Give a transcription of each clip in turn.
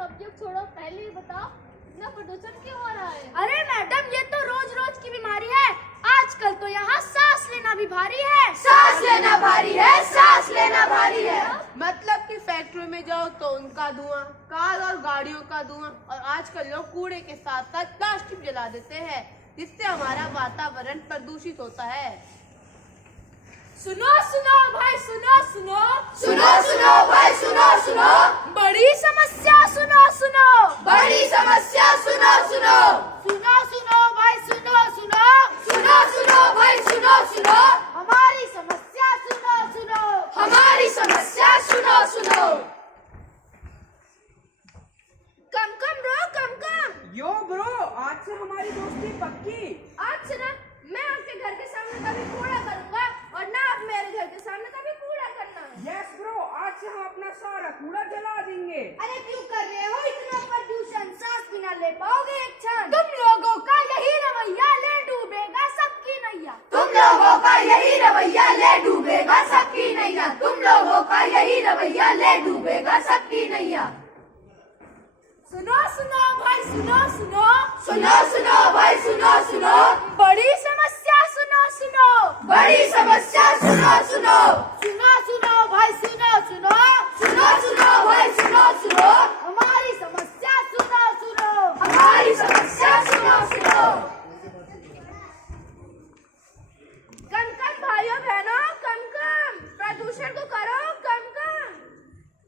Subject छोड़ो, पहले ही बताओ इतना प्रदूषण क्यों हो रहा है? अरे मैडम, ये तो रोज रोज की बीमारी है। आजकल तो यहाँ सांस लेना भी भारी है। सांस लेना भारी है, सांस लेना भारी है। मतलब कि फैक्ट्री में जाओ तो उनका धुआं, कार और गाड़ियों का धुआं, और आजकल लोग कूड़े के साथ साथ प्लास्टिक जला देते हैं, जिससे हमारा वातावरण प्रदूषित होता है। सुनो सुनो भाई, सुनो सुनो सुनो सुनो भाई, सुनो सुनो, बड़ी समस्या सुनो सुनो, बड़ी समस्या सुनो सुनो, सुनो सुनो भाई, सुनो सुनो, सुनो सुनो भाई, सुनो सुनो, हमारी समस्या सुनो सुनो, हमारी समस्या सुनो सुनो। कम कम ब्रो, कम कम। यो ब्रो, आज से हमारी दोस्ती पक्की। आज से ना मैं आपके घर के सामने कभी कूड़ा करूंगा और ना आप मेरे घर के सामने कभी कूड़ा करना। यस ब्रो, आज से हम अपना सारा कूड़ा जला देंगे। अरे क्यों कर रहे हो इतना प्रदूषण? सांस भी ना ले पाओगे एक क्षण। तुम लोगों का यही रवैया ले डूबेगा सबकी नैया। तुम लोगों का यही रवैया ले डूबेगा सबकी नैया, तुम लोगों का यही रवैया ले डूबेगा सबकी नैया। सुनो सुनो भाई, सुनो सुनो, सुनो सुनो भाई, सुनो सुनो, बड़ी समस्या सुनो सुनो, बड़ी समस्या सुनो सुनो, सुनो सुनो भाई, सुनो सुनो, सुनो सुनो भाई, सुनो सुनो, हमारी समस्या सुनो सुनो, हमारी समस्या सुनो सुनो। कम कम भाइयों बहनों, कम कम, प्रदूषण को करो कम कम।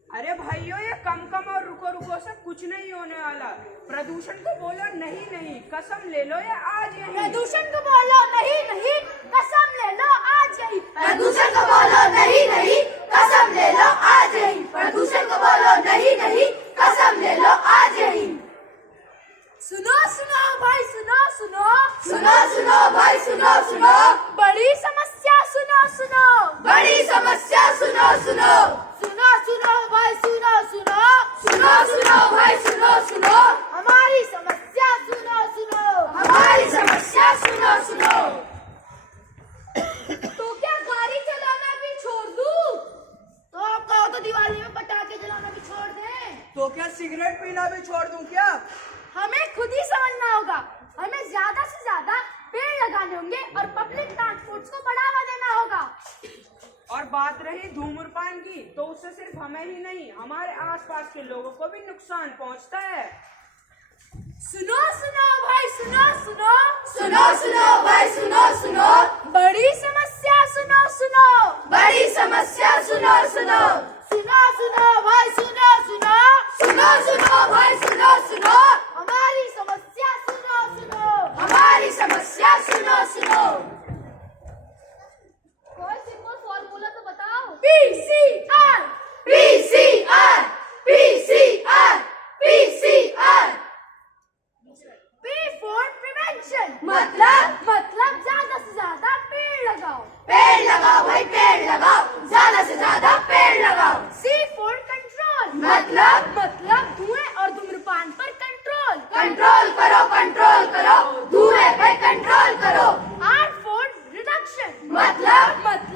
अरे भाइयों, ये कम कम और रुको रुको से कुछ नहीं होने वाला। प्रदूषण को बोलो नहीं नहीं, कसम ले लो ये आज यही। प्रदूषण को बोलो नहीं नहीं, कसम ले लो आज यही। प्रदूषण को बोलो नहीं नहीं, कसम ले लो आज यही, प्रदूषण को बोलो नहीं नहीं, कसम ले लो आज यही। सुनो सुनो भाई, सुनो सुनो, सुनो सुनो भाई, सुनो सुनो, बड़ी समस्या सुनो सुनो, बड़ी समस्या सुनो सुनो, सुनो सुनो भाई, सुनो सुनो, सुनो सुनो भाई, सुनो सुनो, हमारी समस्या सुनो सुनो, हमारी समस्या सुनो सुनो। तो क्या गाड़ी चलाना भी छोड़ दूं? तो आप कहो तो दिवाली में पटाखे जलाना भी छोड़ दें? तो क्या सिगरेट पीना भी छोड़ दूं क्या? हमें खुद ही समझना होगा। हमें ज्यादा से ज्यादा पेड़ लगाने होंगे और पब्लिक ट्रांसपोर्ट को बढ़ावा देना होगा। और बात रही धूम्रपान की, तो उससे सिर्फ हमें ही नहीं, हमारे आसपास के लोगों को भी नुकसान पहुंचता है। सुनो सुनो भाई, सुनो सुनो, सुनो सुनो भाई, सुनो सुनो, बड़ी समस्या सुनो सुनो, बड़ी समस्या सुनो सुनो, सुनो सुनो भाई, सुनो सुनो, सुनो सुनो भाई, सुनो सुनो, हमारी समस्या सुनो सुनो, हमारी समस्या सुनो सुनो। कोई सिंपल फॉर्मूला तो बताओ। PCR, PCR, PCR, PCR, P for prevention, मतलब ज्यादा से ज्यादा पेड़ लगाओ। पेड़ लगाओ भाई, पेड़ लगाओ, ज्यादा से ज्यादा पेड़ लगाओ। C for control, मतलब धुएं और धूम्रपान पर कंट्रोल। कंट्रोल करो, कंट्रोल करो, धुएं पे कंट्रोल करो। R for reduction, मतलब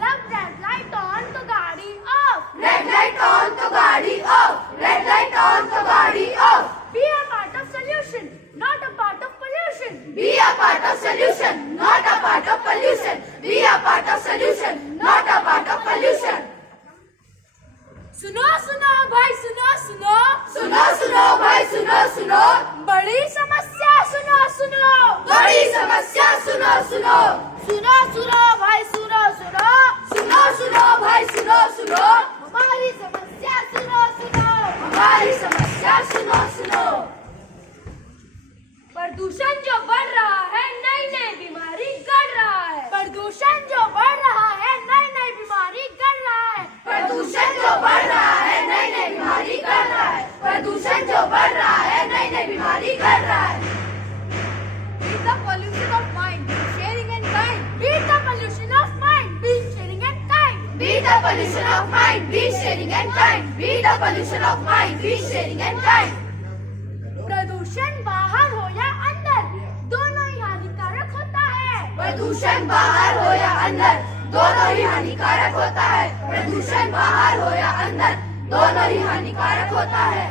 रेड लाइट ऑन तो गाड़ी ऑफ। रेड लाइट ऑन तो गाड़ी ऑफ, रेड लाइट ऑन तो गाड़ी of. Be a part of solution, not a part of pollution. Be a part of solution, not a part of pollution. Be a part of solution, not a part of pollution. सुनो सुनो भाई, सुनो सुनो, सुनो सुनो भाई, सुनो सुनो, बड़ी समस्या सुनो सुनो, बड़ी समस्या सुनो सुनो, सुनो सुनो भाई, सुनो सुनो, सुनो सुनो भाई, सुनो सुनो, हमारी समस्या सुनो सुनो, हमारी समस्या सुनो सुनो। प्रदूषण जो बढ़ रहा है, नई नई बीमारी गढ़ रहा है। प्रदूषण जो बढ़ रहा है, नई नई बीमारी गढ़ रहा है। प्रदूषण जो बढ़ रहा है, नई नई बीमारी कर रहा है। प्रदूषण जो बढ़ रहा है, नई नई बीमारी कर रहा है। Beat the pollution of mind, sharing and kind. Beat the pollution of mind, being sharing and kind. Be the pollution of mind, be sharing and kind. Be the pollution of mind, be sharing and kind. प्रदूषण बाहर हो या अंदर, दोनों ही हानिकारक होता है। प्रदूषण बाहर हो या अंदर, दोनों ही हानिकारक होता है। प्रदूषण बाहर हो या अंदर, दोनों ही हानिकारक होता है।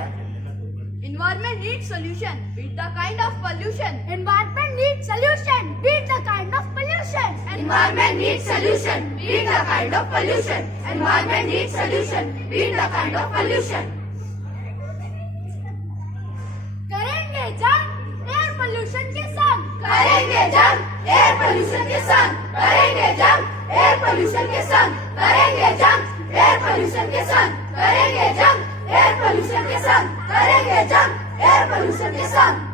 Environment needs solution. Beat the kind of pollution. Environment needs solution. Beat the kind of pollution. Environment needs solution. Beat the kind of pollution. Environment needs solution. Beat the kind of pollution. करेंगे जंग air pollution के संग. करेंगे जंग air pollution के संग. करेंगे जंग एयर पोल्यूशन के संग. करेंगे जंग एयर पोल्यूशन के संग. करेंगे जंग एयर पोल्यूशन के संग. करेंगे जंग एयर पोल्यूशन के संग.